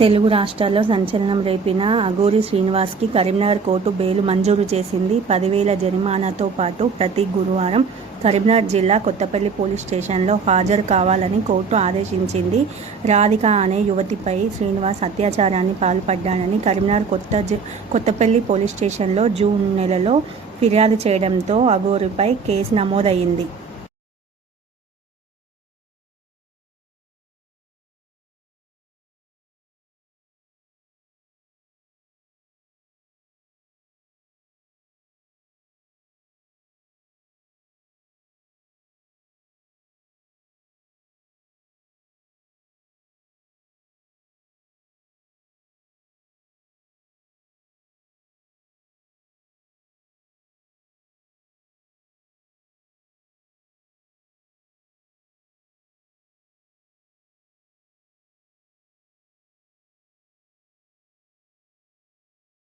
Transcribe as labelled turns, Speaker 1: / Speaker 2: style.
Speaker 1: తెలుగు రాష్ట్రాల్లో సంచలనం రేపిన అగూరి శ్రీనివాస్కి కరీంనగర్ కోర్టు బెయిల్ మంజూరు చేసింది. పదివేల జరిమానాతో పాటు ప్రతి గురువారం కరీంనగర్ జిల్లా కొత్తపల్లి పోలీస్ స్టేషన్లో హాజరు కావాలని కోర్టు ఆదేశించింది. రాధిక అనే యువతిపై శ్రీనివాస్ అత్యాచారాన్ని పాల్పడ్డానని కరీంనగర్ కొత్త కొత్తపల్లి పోలీస్ స్టేషన్లో జూన్ నెలలో ఫిర్యాదు చేయడంతో అఘోరిపై కేసు నమోదయ్యింది.